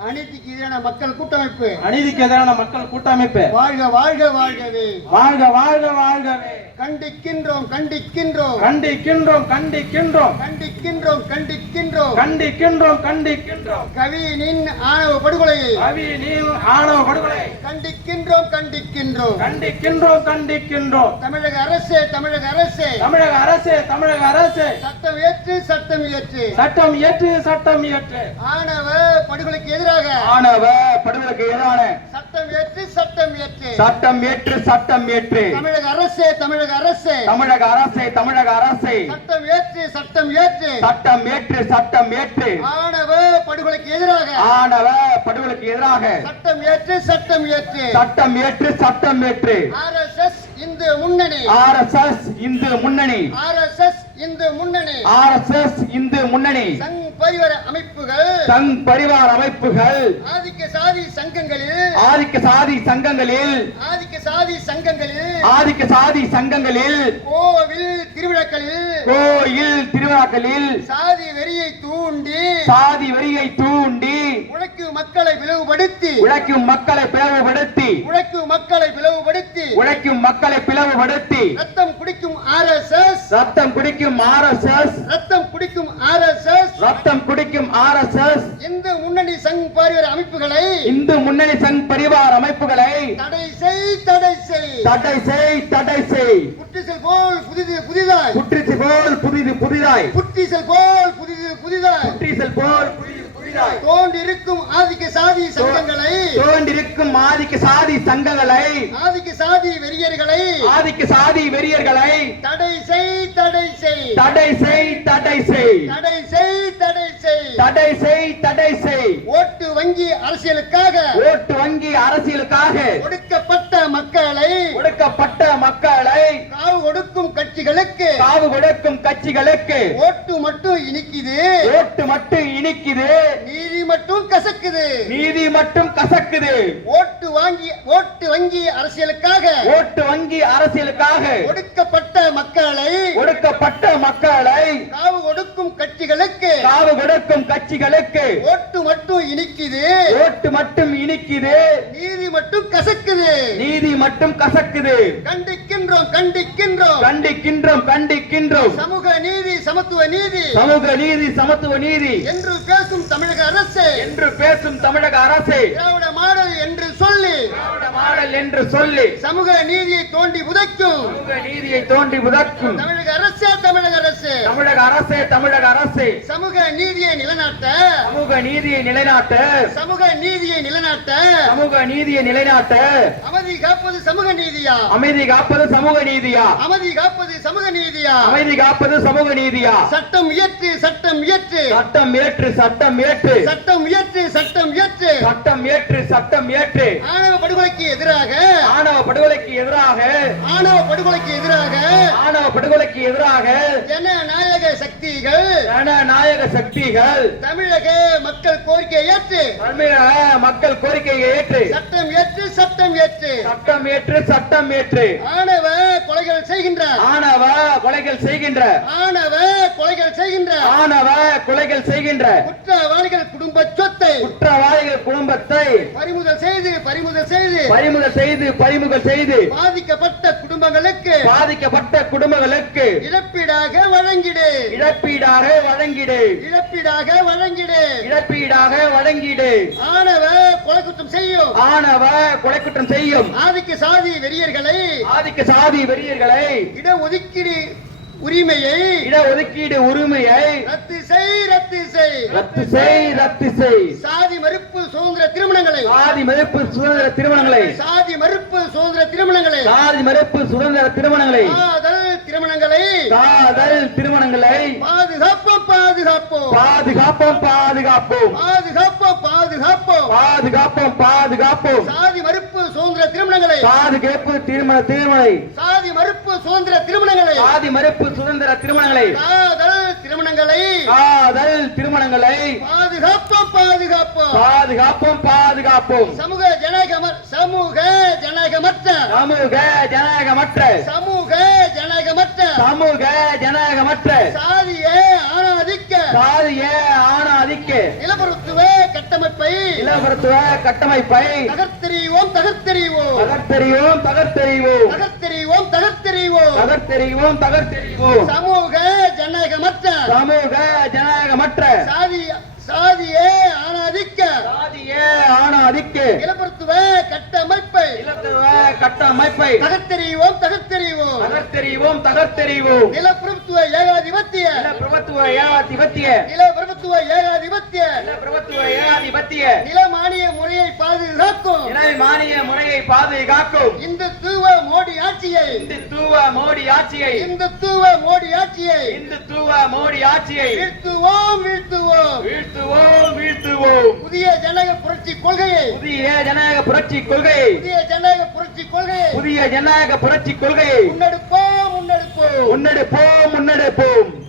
அனைத்துக்கு எதிரான மக்கள் கூட்டமைப்பு. அநீதிக்கு எதிரான மக்கள் கூட்டமைப்பு. வாழ்க வாழ்க வாழ்கவே. வாழ்க வாழ்க வாழ்கவே. கண்டிக்கின்றோம் கண்டிக்கின்றோம். கண்டிக்கின்றோம் கண்டிக்கின்றோம். கண்டிக்கின்றோம் கண்டிக்கின்றோம். கண்டிக்கின்றோம் கண்டிக்கின்றோம். கவியினின் ஆணவ படுகொலையை. கவி நீ ஆணவ படுகொலை கண்டிக்கின்றோம் கண்டிக்கின்றோம். கண்டிக்கின்றோம் கண்டிக்கின்றோம். தமிழக அரசே தமிழக அரசே. தமிழக அரசு தமிழக அரசு. சட்டம் ஏற்று சட்டம் ஏற்று சட்டம் இயற்று சட்டம் இயற்று. ஆணவ படுகொலைக்கு எதிராக ஆணவ படுகொலைக்கு எதிரான சட்டம் ஏற்று சட்டம் ஏற்று. சட்டம் ஏற்று சட்டம் ஏற்று. தமிழக அரசே தமிழக அரசே. தமிழக அரசை தமிழக அரசை. சட்டம் ஏற்று சட்டம் ஏற்று. சட்டம் ஏற்று சட்டம் ஏற்று. ஆணவ படுகொலைக்கு எதிராக. ஆணவ படுகொலைக்கு எதிராக. சட்டம் ஏற்று சட்டம் ஏற்று. சட்டம் ஏற்று சட்டம் ஏற்று. ஆர்எஸ்எஸ் இந்து முன்னணி. ஆர் எஸ் எஸ் இந்து முன்னணி. ஆர்எஸ்எஸ் இந்து முன்னணி. ஆர் எஸ் எஸ் இந்து முன்னணி. பரிவார அமைப்புகள் சங் பரிவார் அமைப்புகள் ஆதிக்க சாதி சங்கங்களில் ஆதிக்க சாதி சங்கங்களில் ஆதிக்க சாதி சங்கங்களில் ஆதிக்க சாதி சங்கங்களில் கோவில் திருவிழாக்களில் கோயில் திருவிழாக்களில் சாதி வெறியை தூண்டி சாதி வரியை தூண்டி உழைக்கும் மக்களை பிளவுபடுத்தி உழைக்கும் மக்களை பிளவுபடுத்தி உழைக்கும் மக்களை பிளவுபடுத்தி உழைக்கும் மக்களை பிளவுபடுத்தி ரத்தம் குடிக்கும் ஆர்எஸ்எஸ் ரத்தம் குடிக்கும் ஆர் எஸ் எஸ் ரத்தம் ரத்தம் குடிக்கும் ஆர் எஸ் எஸ் இந்து முன்னணி சங் பரிவார அமைப்புகளை இந்து முன்னணி சங் பரிவார் அமைப்புகளை தடை செய் தடை செய். தடை செய் தடை செய். குட்டிசல் போல் புதிது புதிதாய். குற்றிச்சு போல் புதிது புதிதாய். குட்டிசல் போல் புதிது புதிதாய். குற்றீசல் போல் புதிது தோன்றிருக்கும் ஆதிக்க சாதி சங்கங்களை. தோன்றிருக்கும் ஆதிக்க சாதி சங்கங்களை. ஆதிக்க சாதி வெறியர்களை. ஆதிக்க சாதி வெறியர்களை. தடை செய் தடை செய். தடை செய் தடை செய். தடை செய் தடை செய். தடை செய் தடை செய். ஓட்டு வங்கி அரசியலுக்காக. ஓட்டு வங்கி அரசியலுக்காக. ஒடுக்கப்பட்ட மக்களை ஒடுக்கப்பட்ட மக்களை காவு கொடுக்கும் கட்சிகளுக்கு காவு கொடுக்கும் கட்சிகளுக்கு ஓட்டு மட்டும் இனிக்குது. ஓட்டு மட்டும் இனிக்குது. நீதி மட்டும் கசக்குது. நீதி மட்டும் கசக்குது. ஓட்டு வாங்கி ஓட்டு வங்கி அரசியலுக்காக ஓட்டு வங்கி அரசியலுக்காக ஒடுக்கப்பட்ட மக்களை ஒடுக்கப்பட்ட மக்களை காவு கட்சிகளுக்கு. காவு கொடுக்கும் கட்சிகளுக்கு. ஓட்டு மட்டும் இனிக்குது. ஓட்டு மட்டும் இனிக்குது. நீதி மட்டும் கசக்குது. நீதி மட்டும் கசக்குது. கண்டிக்கின்றோம் கண்டிக்கின்றோம். கண்டிக்கின்றோம் கண்டிக்கின்றோம். சமூக நீதி சமத்துவ நீதி. சமூக நீதி சமத்துவ நீதி. என்று பேசும் தமிழக அரசு. என்று பேசும் தமிழக அரசு. திராவிட மாடல் என்று சொல்லி. மாடல் என்று சொல்லி சமூக நீதியை தோண்டி புதைக்கும். சமூக நீதியை தோண்டி புதக்கும். தமிழக அரசே தமிழக அரசு. தமிழக அரசே தமிழக அரசே. சமூக நீதியை நிலைநாட்ட. சமூக நீதியை நிலைநாட்ட. சமூக நீதியை நிலைநாட்ட. சமூக நீதியை நிலைநாட்ட. அமைதி காப்பது சமூக நீதியா? அமைதி காப்பது சமூக நீதியா? அமைதி காப்பது சமூக நீதியா? அமைதி காப்பது சமூக நீதியா? சட்டம் இயற்று சட்டம் இயற்று. சட்டம் ஏற்று சட்டம் ஏற்று சட்டம் இயற்று சட்டம் இயற்று. சட்டம் ஏற்று சட்டம் ஏற்று ஆணவ படுகொலைக்கு எதிராக ஆணவ படுகொலைக்கு எதிராக ஆணவ படுகொலைக்கு எதிராக ஆணவ படுகொலைக்கு எதிராக ஜனநாயக சக்திகள் ஜனநாயக சக்திகள் தமிழக மக்கள் கோரிக்கையை ஏற்று தமிழக மக்கள் கோரிக்கையை ஏற்று சட்டம் ஏற்று சட்டம் ஏற்று. சட்டம் ஏற்று சட்டம் ஏற்று. ஆணவ கொலைகள் செய்கின்ற ஆணவ கொலைகள் செய்கின்ற. ஆணவ கொலைகள் செய்கின்ற. ஆணவ கொலைகள் செய்கின்ற. குற்றவாளிகள் குடும்ப சொத்தை. குற்றவாளிகள் குடும்பத்தை பறிமுதல் செய்து பறிமுதல் செய்து. பறிமுதல் செய்து பறிமுதல் செய்து. பாதிக்கப்பட்ட குடும்பங்களுக்கு பாதிக்கப்பட்ட குடும்பங்களுக்கு இழப்பீடாக வழங்கிடு. இழப்பீடாக வழங்கிடு. இழப்பீடாக வழங்கிடு. இழப்பீடாக வழங்கிடு. ஆணவ கொலை குற்றம் செய்யும். ஆணவ கொலை குற்றம் செய்யும். ஆதிக்க சாதி வெறியர்களை ஆதிக்க சாதி வெறியர்களை இடஒதுக்கீடு உரிமையை இடஒதுக்கீடு உரிமையை ரத்து செய் ரத்து செய். ரத்து செய் ரத்து செய். சாதி மறுப்பு சுதந்திர திருமணங்களை. சாதி மறுப்பு சுதந்திர திருமணங்களை. சாதி மறுப்பு சுதந்திர திருமணங்களை சாதி மறுப்பு சுதந்திர திருமணங்களை. திருமணங்களை. காதல் திருமணங்களை. பாதுகாப்போம் பாதுகாப்போம். பாதுகாப்போம் பாதுகாப்போம். பாதுகாப்போம் பாதுகாப்போம். பாதுகாப்போம் பாதுகாப்போம். சாதி மறுப்பு சுதந்திர திருமணங்களை. பாதுகாப்பு திருமண திருமணை சாதி மறுப்பு சுதந்திர திருமணங்களை. சாதி மறுப்பு சுதந்திர திருமணங்களை. காதல் திருமணங்களை காதல் திருமணங்களை பாதுகாப்போம் பாதுகாப்போம். பாதுகாப்போம் பாதுகாப்போம். சமூக ஜனநாயக சமூக ஜனநாயகமற்ற சமூக ஜனநாயகமற்ற சமூக ஜனநாயகமற்ற சமூக ஜனநாயகமற்ற சாதிய ஆணாதிக்க. சாதிய ஆணாதிக்க. நிலப்பரத்துவ கட்டமைப்பை. இளவரத்துவ கட்டமைப்பை. தகர்த்தெறிவோம் தகர்த்தெறிவோம். தகர்த்தெறிவோம் தகர்த்தெறிவோம். தகர்த்தெறிவோம் தகர்த்தெறிவோம். தகர்த்தெறிவோம் தகர்த்தெறிவோம். சமூக ஜனநாயகமற்ற சமூக ஜனநாயகமற்ற சாதிய சாதிய ஆணாதிக்க சாதிய ஆணாதிக்க நிலப்பரத்துவ கட்டமைப்பை இலத்துவ கட்டமைப்பை தகர்த்தெறிவோம் தகர்த்தெறிவோம் தகர்த்தெறிவோம் தகர்த்தெறிவோம் நிலப்பிரபுத்துவ ஏகாதிபத்திய பிரபத்துவ ஏகாதிபத்திய. நில பிரபத்துவ ஏகாதிபத்திய. நில மானிய முறையை பாதுகாக்கும். இணை மானிய முறையை பாதுகாக்கும். இந்துத்துவ மோடி ஆட்சியை. இந்துத்துவ மோடி ஆட்சியை. இந்துத்துவ மோடி ஆட்சியை. இந்துத்துவ மோடி ஆட்சியை. வீழ்த்துவோம் வீழ்த்துவோம். வீழ்த்துவோம் வீழ்த்துவோம். புதிய ஜனநாயக புரட்சி கொள்கையை. புதிய ஜனநாயக புரட்சி கொள்கையை. புதிய ஜனநாயக புரட்சி கொள்கையை. புதிய ஜனநாயக புரட்சி கொள்கையை. முன்னெடுப்போம் முன்னெடுப்போம். முன்னெடுப்போம் முன்னெடுப்போம்.